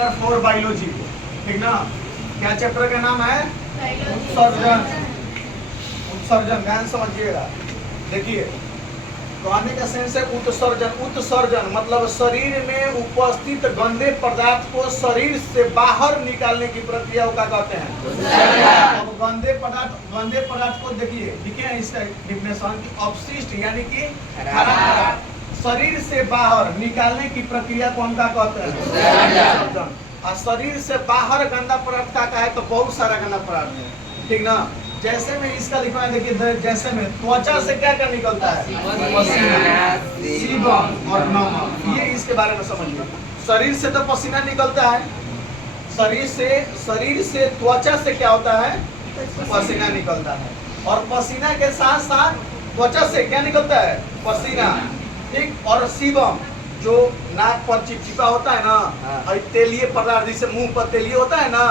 Chapter 4 biology, ठीक ना। क्या चैप्टर का नाम है? उत्सर्जन। उत्सर्जन, ध्यान समझिएगा। देखिए, कहने का सेंस है उत्सर्जन। उत्सर्जन मतलब शरीर में उपस्थित गंदे पदार्थ को शरीर से बाहर निकालने की प्रक्रिया को क्या कहते हैं? अब गंदे पदार्थ को देखिए, लिखे हैं इसका डिफिनेशन की अपशिष्ट यानी कि खराब शरीर से बाहर निकालने की प्रक्रिया को हम क्या कहते हैं? उत्सर्जन। और शरीर से बाहर गंदा पदार्थ का है तो बहुत सारा गंदा पदार्थ है, ठीक ना। जैसे में इसका लिखा है, देखिए, जैसे में त्वचा से क्या क्या निकलता है? पसीना, सीबम और नमक। ये इसके बारे में समझिए। शरीर से तो पसीना निकलता है, शरीर से त्वचा से क्या होता है? पसीना निकलता है। और पसीना के साथ साथ त्वचा से क्या निकलता है? पसीना, ठीक। और सीबम जो नाक पर चिपचिपा होता है ना, और तेलीय पदार्थ जैसे मुंह पर तेलीय होता है ना,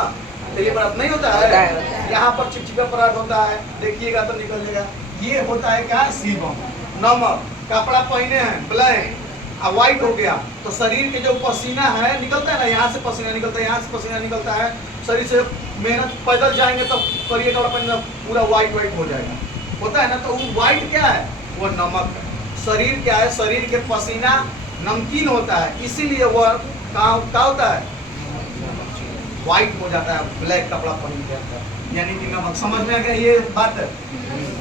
तेलीय पदार्थ नहीं होता है, यहाँ पर चिपचिपा पदार्थ होता है, देखिएगा तो निकल जाएगा। ये होता है क्या? सीबम। नमक, कपड़ा पहने हैं ब्लैक और व्हाइट हो गया तो शरीर के जो पसीना है निकलता है ना, यहाँ से पसीना निकलता है, यहाँ से पसीना निकलता है। शरीर से मेहनत पैदल जाएंगे तो करिए कपड़ा पहनना पूरा व्हाइट हो जाएगा, होता है ना। तो वो व्हाइट क्या है? वो नमक है। शरीर क्या है? शरीर के पसीना नमकीन होता है, इसीलिए वह क्या होता है? व्हाइट हो जाता है, ब्लैक कपड़ा पहन के, यानी कि नमक। समझ में आ गया ये बात?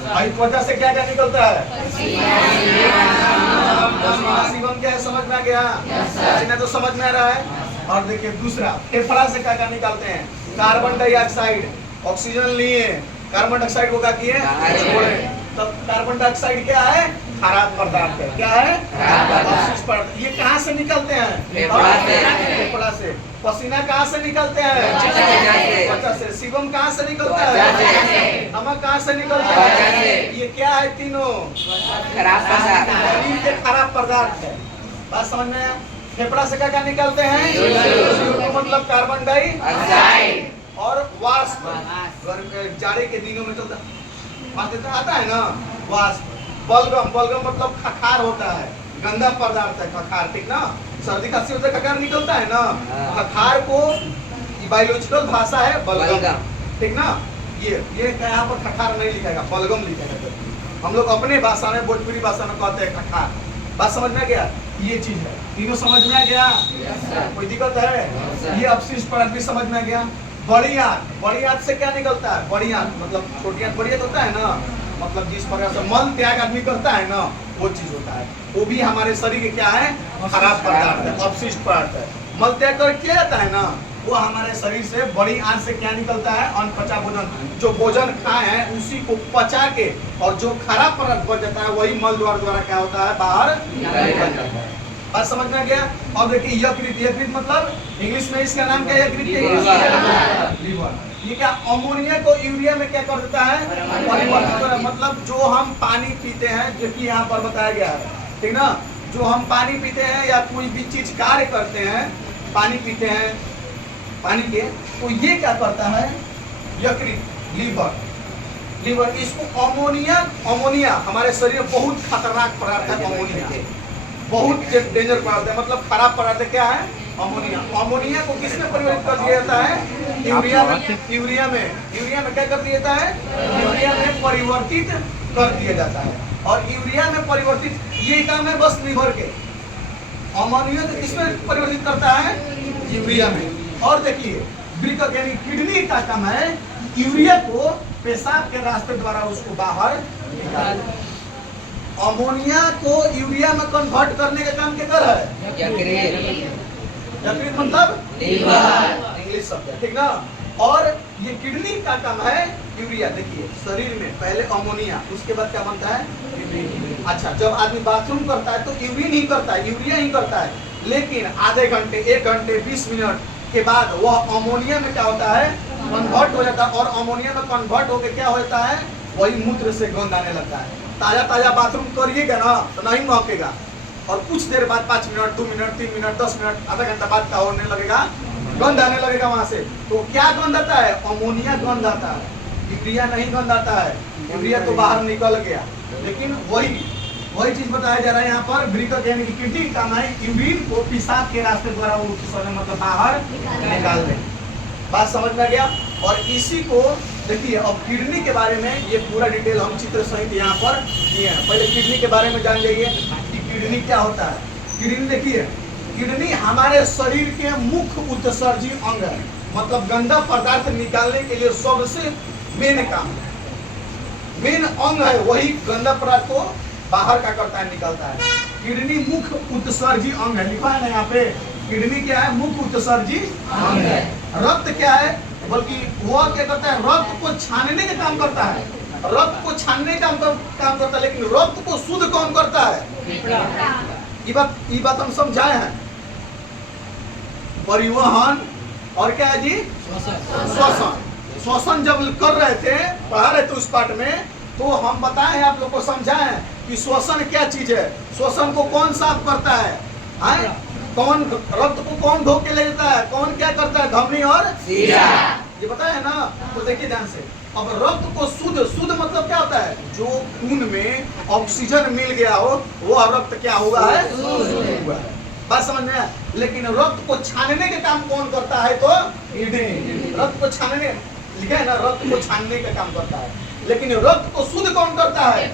भाई त्वचा से क्या क्या निकलता है? सीबम क्या है? समझ में आ गया? पसीना तो समझ में आ रहा है। और देखिए दूसरा, फेफड़ा से क्या क्या निकलते हैं? Carbon dioxide. ऑक्सीजन लिए, कार्बन डाइऑक्साइड को क्या किए? छोड़े। तब कार्बन डाइऑक्साइड क्या है? खराब पदार्थ है। क्या है? अपशिष्ट पदार्थ। ये कहाँ से निकलते हैं? फेफड़ा से। पसीना कहाँ से निकलते हैं? त्वचा से। सीबम कहाँ से निकलता है? नमक कहाँ से निकलता है? ये क्या है? तीनों खराब पदार्थ, शरीर के खराब पदार्थ है। बात समझ में आया? फेफड़ा से क्या क्या निकलते हैं? मतलब कार्बन डाइऑक्साइड और वाष्प। जाड़े के दिनों में तो आता है ना वाष्प। बलगम, बलगम मतलब खखार होता है, गंदा पदार्थ है खखार, ठीक ना। सर्दी खांसी होता है, खखार निकलता है ना। खखार को बायोलॉजिकल भाषा है बलगम, ठीक ना। ये यहाँ पर खखार नहीं लिखेगा, बलगम लिखेगा। हम लोग अपने भाषा में, भोजपुरी भाषा में कहते हैं खखार। बात समझ में आ गया? ये चीज है। तीनों समझ में आ गया? कोई दिक्कत है? ये अपशिष्ट पदार्थ भी समझ में आ गया। बड़ी आंत, बड़ी आंत से क्या निकलता है? बड़ी आंत मतलब छोटी आंत, बड़ी आंत होता है ना, मतलब जिस प्रकार से मल त्याग आदमी करता है ना, वो चीज होता है। वो भी हमारे शरीर के क्या है? खराब पदार्थ है, अपशिष्ट पदार्थ है। मल त्याग कर क्या जाता है ना, वो हमारे शरीर से बड़ी आंत से क्या निकलता है? अनपचा भोजन। जो भोजन खाए हैं उसी को पचा के और जो खराब पदार्थ बच जाता है वही मल द्वारा क्या होता है? बाहर निकल जाता है। बात समझ में आ गया? और देखिए यकृत, यकृत मतलब इंग्लिश में इसका नाम क्या है? यकृत, लीवर। ये क्या अमोनिया को यूरिया में क्या कर देता है? परिवर्तित कर। मतलब जो हम पानी पीते हैं, जो कि यहाँ पर बताया गया है, ठीक ना। जो हम पानी पीते हैं या कोई भी चीज कार्य करते हैं, पानी पीते हैं पानी के, तो ये क्या करता है? यकृत, लीवर इसको अमोनिया हमारे शरीर में बहुत खतरनाक पदार्थ है। अमोनिया बहुत डेंजर पदार्थ है, मतलब खराब पदार्थ है। क्या है? अमोनिया को किसमें परिवर्तित कर दिया जाता है? यूरिया में क्या कर दिया जाता है? यूरिया में परिवर्तित कर दिया जाता है। और यूरिया में परिवर्तित ये काम है बस लीवर के। अमोनिया को किसमें परिवर्तित करता है? यूरिया में। और देखिए वृक्क यानी किडनी का काम है यूरिया को पेशाब के रास्ते द्वारा उसको बाहर निकालना। अमोनिया को यूरिया में कन्वर्ट करने का काम क्या है? यकृत मतलब लीवर, इंग्लिश शब्द है, ठीक ना। और ये किडनी का काम है यूरिया। देखिए शरीर में पहले अमोनिया, उसके बाद क्या बनता है? यूरिन। अच्छा, जब आदमी बाथरूम करता है तो यूरिन ही करता है, यूरिया ही करता है। लेकिन आधे घंटे, 1 घंटे 20 मिनट के बाद वह अमोनिया में क्या होता है? कन्वर्ट हो जाता है। और अमोनिया में कन्वर्ट होकर क्या होता है? वही मूत्र से गंध आने लगता है। ताजा बाथरूम करिएगा ना तो नहीं महकेगा, और कुछ देर बाद 5 मिनट, 2 मिनट, 3 मिनट, 10 मिनट, आधा घंटा बाद क्या होने लगेगा? गंध आने लगेगा वहां से। तो क्या गंध आता है? अमोनिया गंध आता है, यूरिया नहीं गंध आता है। यूरिया तो बाहर निकल गया, लेकिन वही वही चीज बताया जा रहा है यहाँ पर। वृकक यानी कि किडनी का काम है यूरिन को पेशाब के रास्ते द्वारा वो मतलब बाहर निकाल दें। बात समझ में आ गया। और इसी को देखिए, अब किडनी के बारे में ये पूरा डिटेल हम चित्र सहित यहाँ पर किए हैं। पहले किडनी के बारे में जान लीजिए कि किडनी क्या होता है। किडनी देखिए, किडनी हमारे शरीर के मुख्य उत्सर्जी अंग है, मतलब गंदा पदार्थ निकालने के लिए सबसे मेन काम है, मेन अंग है, वही गंदा पदार्थ को बाहर का करता है, निकालता है। किडनी मुख्य उत्सर्जी अंग है, लिखा है ना यहाँ पे। किडनी क्या है? मुख्य उत्सर्जी अंग है। रक्त क्या है? बल्कि वो क्या करता है? रक्त को छानने का काम करता है, रक्त को छानने का काम करता है। लेकिन रक्त को शुद्ध कौन करता है? ये बात हम समझाए हैं। परिवहन और क्या है जी? श्वसन। श्वसन जब कर रहे थे, पढ़ा रहे थे उस पाठ में, तो हम बताए हैं, आप लोग को समझाए हैं कि श्वसन क्या चीज है। श्वसन को कौन साफ करता है? कौन रक्त को कौन धो के ले जाता है? कौन क्या करता है? धमनी और शिरा। ये बताया है ना। तो देखिए ध्यान से, अब रक्त को शुद्ध मतलब क्या होता है? जो खून में ऑक्सीजन मिल गया हो वो रक्त क्या हुआ है? शुद्ध। बात समझ में आया। लेकिन रक्त को छानने का काम कौन करता है? तो किडनी। रक्त को छानने, लिखा है ना, रक्त को छानने का काम करता है। लेकिन रक्त को शुद्ध कौन करता है?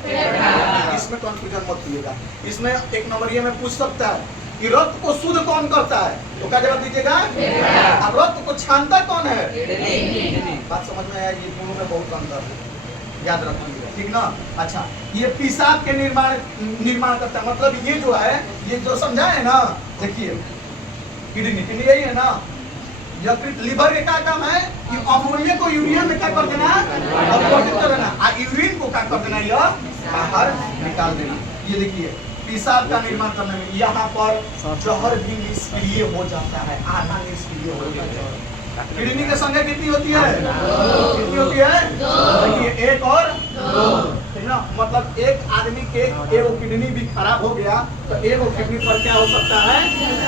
इसमें कंफ्यूजन मत कीजिएगा। इसमें एक नंबर ये में पूछ सकता है कि रक्त को शुद्ध कौन करता है, तो क्या जवाब दीजिएगा? और रक्त को छानता कौन है? बात समझ में आया। ये दोनों में बहुत अंतर है, याद रखिएगा, ठीक ना। अच्छा, ये पेशाब के निर्माण करता है, मतलब ये जो है, ये जो समझा है ना, देखिए किडनी यही है ना। यकृत, लीवर के क्या काम है कि अमोनिया को यूरिया में क्या कर देना, अपघटित कर देना, और यूरिन को क्या कर देना, यह बाहर निकाल देना। ये देखिए, पेशाब का निर्माण करने में यहाँ पर जहर भी निष्क्रिय हो जाता है, आधा निष्क्रिय हो जाता है। किडनी की संख्या कितनी होती है? कितनी होती है? देखिए, एक और दो, ठीक ना। मतलब एक आदमी के एगो किडनी भी खराब हो गया तो एगो किडनी पर क्या हो सकता है?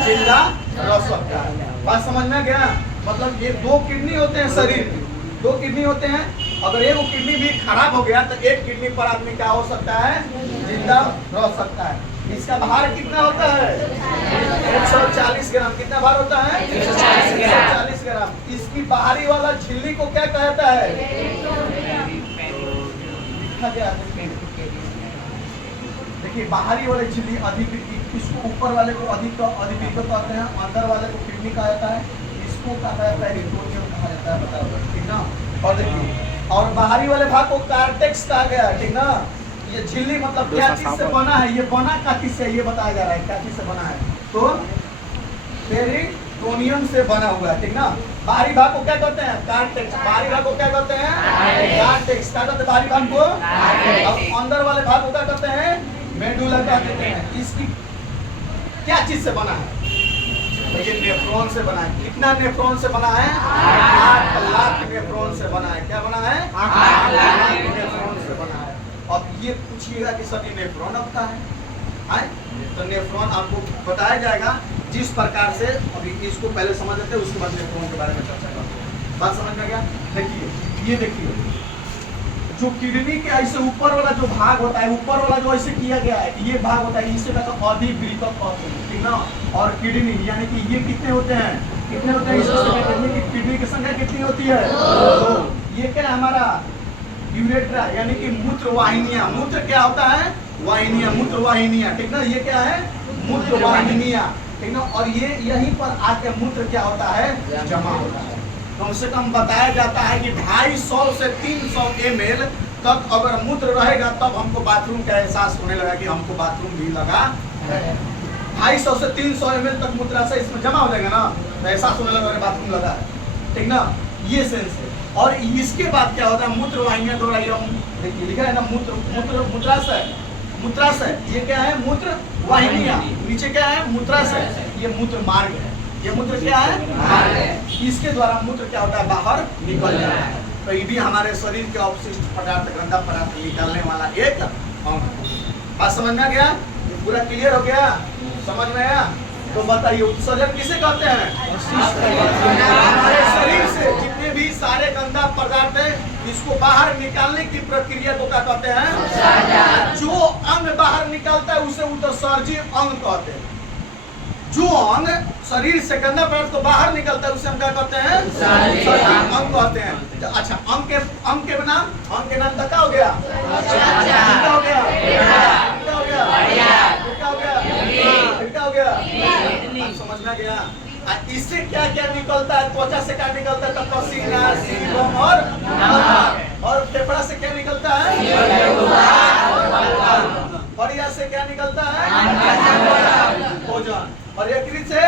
जिंदा रह सकता है। बात समझ में गया। मतलब ये दो किडनी होते हैं शरीर में, दो किडनी होते हैं। अगर एगो किडनी भी खराब हो गया तो एक किडनी पर आदमी क्या हो सकता है? जिंदा रह सकता है। इसका भार कितना होता है? 140 ग्राम। कितना भार होता है? 140 ग्राम। इसकी बाहरी वाला झिल्ली को क्या कहता है? देखिए, बाहरी वाले झिल्ली अधिक, इसको ऊपर वाले को अधिक कहते हैं, अंदर वाले को किडनी कहा जाता है, इसको कहा जाता है रिटोनियम कहा जाता है, बताओ, ठीक ना। और देखिए, और बाहरी वाले भाग को कार्टेक्स कहा गया, ठीक ना। ये झिल्ली मतलब क्या चीज से बना है? ये बना क्या चीज से, ये बताया जा रहा है क्या चीज से बना है? तो पेरिटोनियम से बना हुआ है, ठीक ना। बाहरी भाग को क्या कहते हैं? कार्टेक्स। बाहरी भाग को क्या कहते हैं? कार्टेक्स। क्या कहते हैं बाहरी भाग को? अब अंदर वाले भाग को क्या कहते हैं? मेडुला कहते हैं। इसकी क्या चीज से बना है? तो ये नेफ्रॉन से बना है। कितना नेफ्रॉन से बना है? 8 लाख नेफ्रॉन से बना है। क्या बना है? 8 लाख नेफ्रॉन से बना है। अब ये पूछिएगा कि सर ये नेफ्रॉन होता है? तो नेफ्रॉन आपको बताया जाएगा जिस प्रकार से। अभी इसको पहले समझ लेते हैं, उसके बाद नेफ्रॉन के बारे में चर्चा करते हैं। बात समझ में गया। देखिए, ये देखिए, जो किडनी के ऐसे ऊपर वाला जो भाग होता है, ऊपर वाला जो ऐसे किया गया है, ये भाग होता है, इसे कहते हैं अधिवृक्क कहते हैं, ठीक ना। और किडनी यानी कि ये कितने होते हैं? कितने होते हैं? इससे किडनी की संख्या कितनी होती है? तो ये क्या है हमारा? यूरेट्रा यानी कि मूत्र वाहिनियां। मूत्र क्या होता है? वाहिनियां, मूत्र वाहिनियां, ठीक ना। ये क्या है? मूत्र वाहिनियां, ठीक ना। और ये यहीं पर आके मूत्र क्या होता है? जमा होता है। कम से कम बताया जाता है कि 250 से 300 ml तक अगर मूत्र रहेगा तब हमको बाथरूम का एहसास होने लगा कि हमको बाथरूम भी लगा है। 250 से 300 ml तक मूत्राशय इसमें जमा हो जाएगा ना, तो एहसास होने लगा बाथरूम लगा है, ठीक ना। ये सेंस है। और इसके बाद क्या होता है? मूत्र वाहिनियां द्वारा, देखिए लिखा है ना, मूत्राशय। मूत्राशय ये क्या है? मूत्र वाहिनियां। नीचे क्या है? मूत्राशय। ये मूत्र मार्ग है। ये मूत्र क्या है? मार्ग है। इसके द्वारा मूत्र क्या होता है? बाहर निकल जाता है। तो ये भी हमारे शरीर के अपशिष्ट पदार्थ, गंदा पदार्थ निकालने वाला एक अंग। बात समझ में आ गया? पूरा क्लियर हो गया? समझ में आया? तो बताइए, उत्सर्जन किसे कहते हैं? हमारे शरीर से जितने भी सारे गंदा पदार्थ है, इसको उसको बाहर निकालने की प्रक्रिया को क्या कहते हैं? जो अंग बाहर निकालता है उसे उत्सर्जी अंग कहते हैं। जो अंग शरीर से गंदा पदार्थ को बाहर निकलता है उसे हम क्या कहते हैं? उत्सर्जी अंग कहते हैं। तो अच्छा, अंग के नाम तक क्या हो गया? क्या हो गया? क्या हो गया? क्या हो गया? क्या हो गया? समझ में आ गया? इससे क्या क्या निकलता है? त्वचा से क्या निकलता है? तो पसीना, सीबम और फेफड़ा से क्या निकलता है? बढ़िया से क्या निकलता है? भोजन। और यकृत से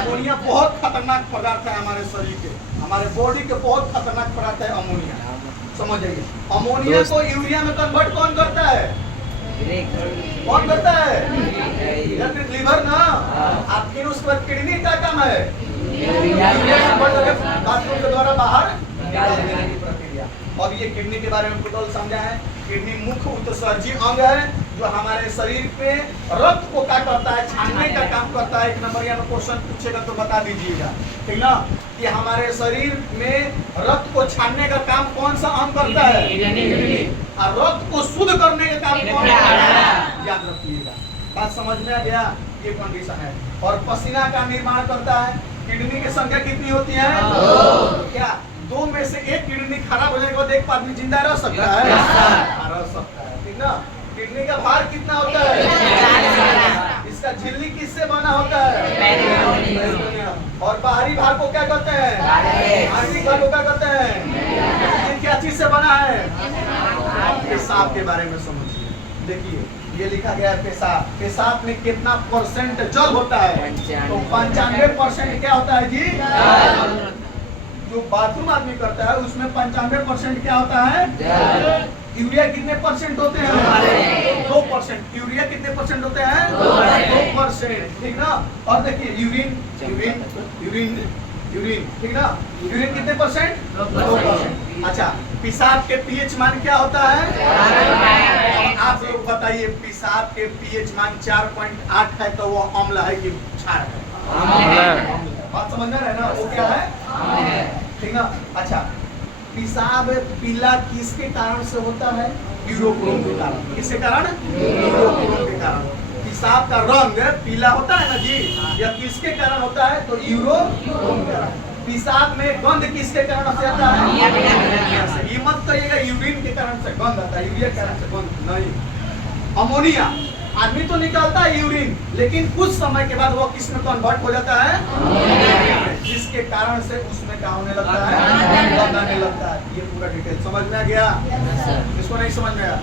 अमोनिया बहुत खतरनाक पदार्थ है हमारे शरीर के, हमारे बॉडी के बहुत खतरनाक पदार्थ है अमोनिया। समझ जाइए, अमोनिया को यूरिया में कन्वर्ट कौन करता है? कौन करता है? लीवर ना। आप फिर उसके बाद किडनी का काम है बाथरूम के द्वारा बाहर निकालने की प्रक्रिया। और ये किडनी के बारे में टोटल समझा है। किडनी मुख्य उत्सर्जी अंग है जो हमारे शरीर पे रक्त को क्या करता है? छानने का काम करता है। 1 नंबर या क्वेश्चन पूछेगा तो बता दीजिएगा, ठीक ना, कि हमारे शरीर में रक्त को छानने का काम कौन सा अंग करता है? और रक्त को शुद्ध करने का काम कौन करता है? याद रखिएगा। बात समझ में आ गया? ये कंडीशन है। और पसीना का निर्माण करता है। किडनी की संख्या कितनी होती है? क्या 2 में से 1 किडनी खराब हो जाने के बाद एक आदमी जिंदा रह सकता है? रह सकता है, ठीक ना। किडनी का भार कितना होता है? इसका झिल्ली किससे बना होता है? और बाहरी भाग को क्या कहते हैं? आंतरिक भाग को क्या कहते हैं? ये क्या चीज से बना है? पेशाब के बारे में समझिए। देखिए, ये लिखा गया है पेशाब। पेशाब में कितना % जल होता है? तो 95% क्या होता है जी? जो बाथरूम आदमी करता है उसमें 95% क्या होता है? यूरिया कितने % होते हैं? 2%। यूरिया कितने % होते हैं? 2%, ठीक ना। और देखिए यूरिन, ठीक ना। यूरिन कितने %? 2%। अच्छा, पेशाब के पीएच मान क्या होता है? आप लोग बताइए, पेशाब के पीएच मान 4.8 है तो वो अम्ल है कि क्षार है? बात समझ में है ना? वो क्या है? ठीक ना। अच्छा, पेशाब पीला किसके कारण से होता है? यूरोक्रोम के कारण। किसके कारण? यूरोक्रोम के कारण। पेशाब का रंग पीला होता है ना जी, यह किसके कारण होता है? तो यूरोक्रोम के कारण। पेशाब में गंध किसके कारण से आता है? ये मत कहिएगा यूरिन के कारण से गंध आता है, यूरिया के कारण से गंध नहीं। अमोनिया आदमी तो निकालता है यूरिन, लेकिन कुछ समय के बाद वो किस में कन्वर्ट हो जाता है? जिसके कारण से उसमें क्या होने लगता है? गंध आने लगता है। ये पूरा डिटेल समझ में आ गया? इसको नहीं समझ में आया?